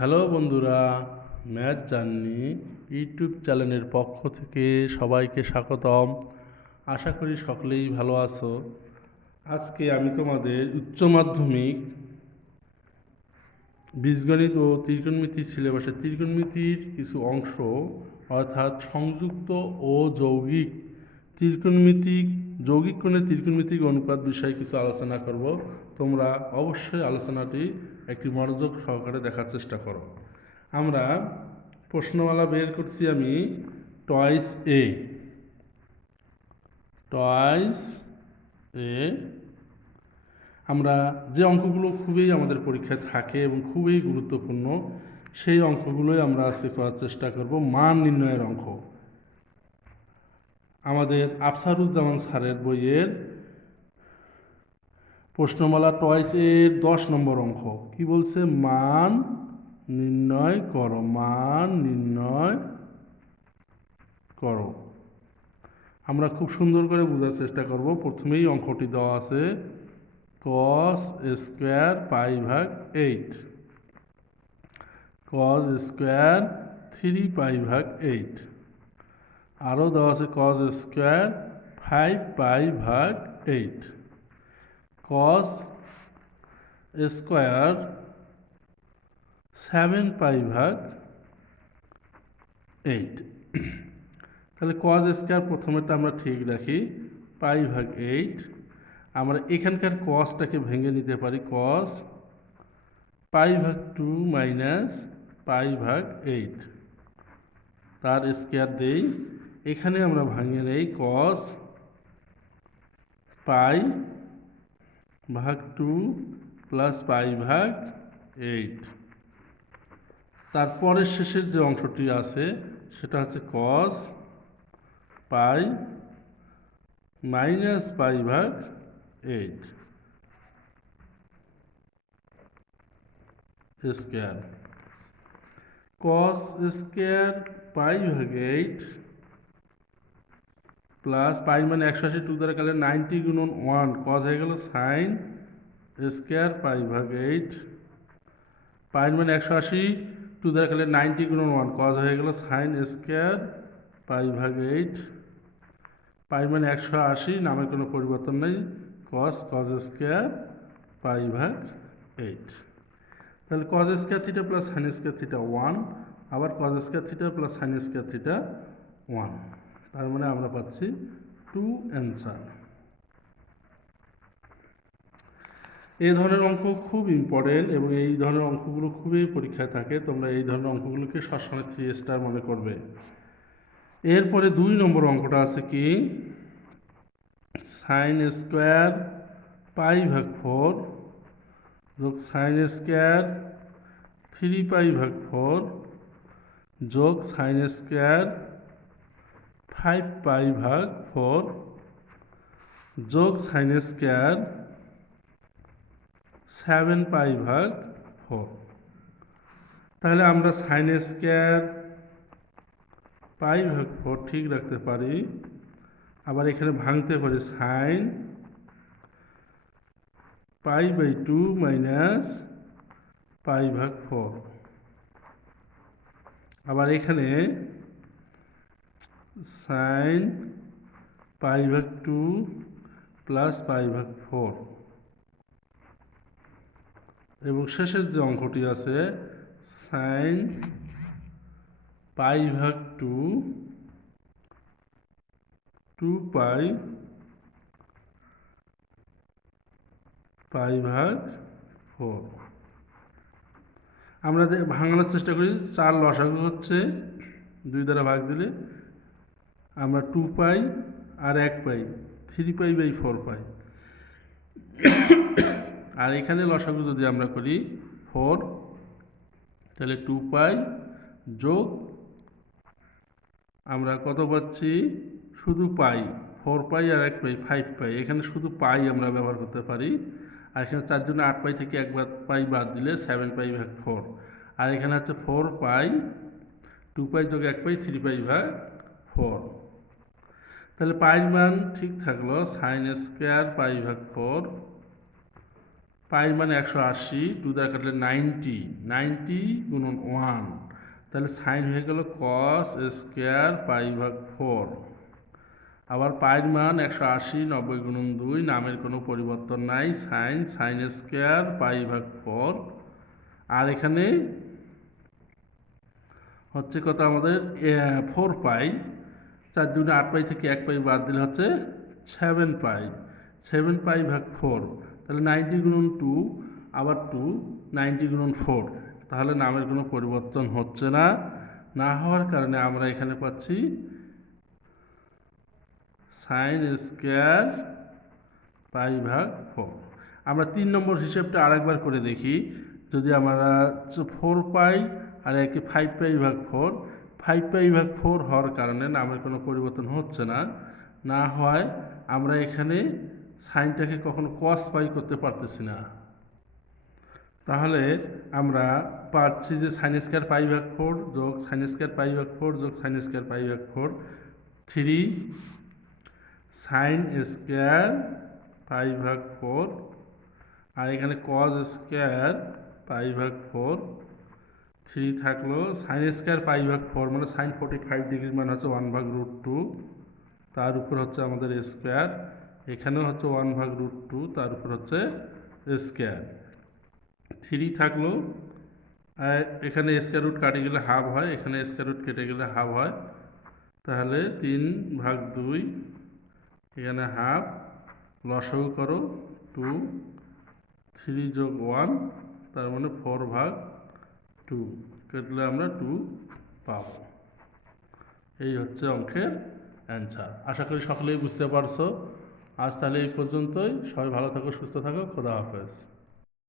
Hello বন্ধুরা, math journey YouTube চ্যানেলের পক্ষ থেকে সবাইকে স্বাগতম। আশা করি সকলেই ভালো আছো। আজকে আমি তোমাদের উচ্চ মাধ্যমিক বীজগণিত ও ত্রিকোণমিতি সিলেবাসের ত্রিকোণমিতির কিছু অংশ অর্থাৎ সংযুক্ত ও যৌগিক কোণের ত্রিকোণমিতিক অনুপাত বিষয়ে কিছু আলোচনা করব। তোমরা অবশ্যই আলোচনাটি একটি মনোযোগ সহকারে দেখার চেষ্টা করো। আমরা প্রশ্নমালা বের করছি আমি টয়েস এ আমরা যে অঙ্কগুলো খুবই আমাদের পরীক্ষায় থাকে এবং খুবই গুরুত্বপূর্ণ সেই অঙ্কগুলোই আমরা আজকে করার চেষ্টা করব। মান নির্ণয়ের অঙ্ক আমাদের আফসারুজ্জামান স্যারের বইয়ের প্রশ্নমালা টয়েস এর 10 নম্বর অঙ্ক কি বলছে? মান নির্ণয় করো। আমরা খুব সুন্দর করে বোঝার চেষ্টা করব। প্রথমেই অঙ্কটি দেওয়া আছে cos স্কোয়ার পাই ভাগ 8, cos স্কোয়ার 3 পাই ভাগ 8, আরও দেওয়া আছে cos স্কোয়ার 5 পাই ভাগ 8, cos স্কোয়ার 7 পাই ভাগ 8। তাহলে cos স্কোয়ার প্রথমেটা আমরা ঠিক রাখি, পাই ভাগ 8। আমরা এখানকার cosটাকে ভেঙে নিতে পারি, cos পাই ভাগ 2 মাইনাস পাই ভাগ 8, তার স্কোয়ার দেই। এখানে আমরা ভাঙিয়ে নেই cos পাই ভাগ 2 প্লাস পাই ভাগ 8। তারপরের শেষের যে অংশটি আছে সেটা হচ্ছে cos পাই মাইনাস পাই ভাগ 8 স্কোয়ার। cos স্কোয়ার পাই ভাগ 8 প্লাস পাই মানে 180, 2 দ্বারা কাটলে 90 গুণন 1, cos হয়ে গেল সাইন স্কোয়ার পাই ভাগ 8। পাই মানে 180, 2 দ্বারা কাটলে 90 গুণন 1, cos হয়ে গেল সাইন স্কোয়ার পাই ভাগ 8। পাই মানে 180, নামের কোনো পরিবর্তন নেই, cos স্কোয়ার পাই ভাগ 8। তাহলে cos square theta plus sine square theta 1, আবার cos square theta plus sine square theta 1। তার মানে আমরা পাচ্ছি 2 অ্যান্সার। এই ধরনের অঙ্ক খুব ইম্পর্টেন্ট এবং এই ধরনের অঙ্কগুলো খুবই পরীক্ষায় থাকে। তোমরা এই ধরনের অঙ্কগুলোকে সবসময় 3 স্টার মনে করবে। এরপরে 2 নম্বর অঙ্কটা আছে কি? সাইন স্কোয়ার পাই ভাগ 4 যোগ সাইন স্কোয়ার 3 পাই ভাগ 4 যোগ সাইন স্কোয়ার 5 পাই ভাগ 4 যোগ সাইন স্কোয়ার 7 পাই ভাগ 4। তাহলে আমরা সাইন স্কোয়ার পাই ভাগ 4 ঠিক রাখতে পারি, আবার এখানে ভাঙতে পারি sine pi by 2 minus pi ভাগ 4, আবার এখানে সাইন পাই ভাগ 2 প্লাস পাই ভাগ 4, এবং শেষের যে অঙ্কটি আছে সাইন পাই ভাগ 2 পাই ভাগ 4। আমরা ভাঙানোর চেষ্টা করি। 4 লসাগু হচ্ছে 2 দ্বারা ভাগ দিলে আমরা 2 পাই আর 1 পাই, 3 পাই বাই 4 পাই। আর এখানে লসাগু যদি আমরা করি 4, তাহলে 2 পাই যোগ আমরা কত পাচ্ছি? শুধু পাই, 4 পাই আর 1 পাই 5 পাই। এখানে শুধু পাই আমরা ব্যবহার করতে পারি। আর এখানে 4 জন্য 8 পাই থেকে 1 পাই বাদ দিলে 7 পাই ভাগ 4। আর এখানে হচ্ছে 4 পাই, 2 পাই যোগ 1 পাই 3 পাই ভাগ 4। তাহলে পাইর মান ঠিক থাকলো সাইন স্কোয়ার পাই ভাগ 4 পাইয়ের মান 180, 2 দ্বারা কাটলে 90, 90 গুণন 1, তাহলে সাইন হয়ে গেল কস স্কোয়ার পাই ভাগ 4। আবার পাইয়ের মান 180, 90 গুণন 2, নামের কোনো পরিবর্তন নাই, সাইন স্কোয়ার পাই ভাগ 4। আর এখানে হচ্ছে কত আমাদের 4 পাই, 4 দুগুণে 8 পাই থেকে 1 পাই বাদ দিলে হচ্ছে 7 পাই, 7 পাই ভাগ 4, তাহলে 90 গুণন 2, আবার 2, 90 গুণন 4, তাহলে নামের কোনো পরিবর্তন হচ্ছে না। না হওয়ার কারণে আমরা এখানে পাচ্ছি সাইন স্কোয়ার পাই ভাগ 4। আমরা 3 নম্বর হিসেবটা আরেকবার করে দেখি। যদি আমরা 4 পাই আর একে 5 পাই ভাগ 4, 5 পাই ভাগ 4 হওয়ার কারণে নামের কোনো পরিবর্তন হচ্ছে না। না হয় আমরা এখানে সাইনটাকে কখনো কস পাই করতে পারতেছি না। তাহলে আমরা পাচ্ছি যে সাইন স্কোয়ার পাই ভাগ 4 যোগ সাইন স্কোয়ার পাই ভাগ 4 যোগ সাইন স্কোয়ার পাই ভাগ 4, 3 সাইন স্কোয়ার পাই ভাগ 4, আর এখানে কজ স্কোয়ার পাই ভাগ 4, 3 থাকলো সাইন স্কোয়ার পাই ভাগ 4 মানে সাইন 45 ডিগ্রির মান হচ্ছে 1/√2, তার উপর হচ্ছে আমাদের স্কোয়ার, এখানেও হচ্ছে 1/√2, তার উপর হচ্ছে স্কোয়ার, 3 থাকলো, এখানে স্কোয়ার রুট কাটে গেলে হাফ হয়, এখানে স্কোয়ার রুট কেটে গেলে হাফ হয়, তাহলে 3/2, এখানে হাফ, লসাগু করো 2, 3 যোগ 1, তার মানে 4/2, কাটলে আমরা 2 পাবো। এই হচ্ছে অঙ্কের অ্যান্সার। আশা করি সকলেই বুঝতে পারছো। আজ তাহলে এই পর্যন্তই। সবাই ভালো থাকো, সুস্থ থাকো, খোদা হাফেজ।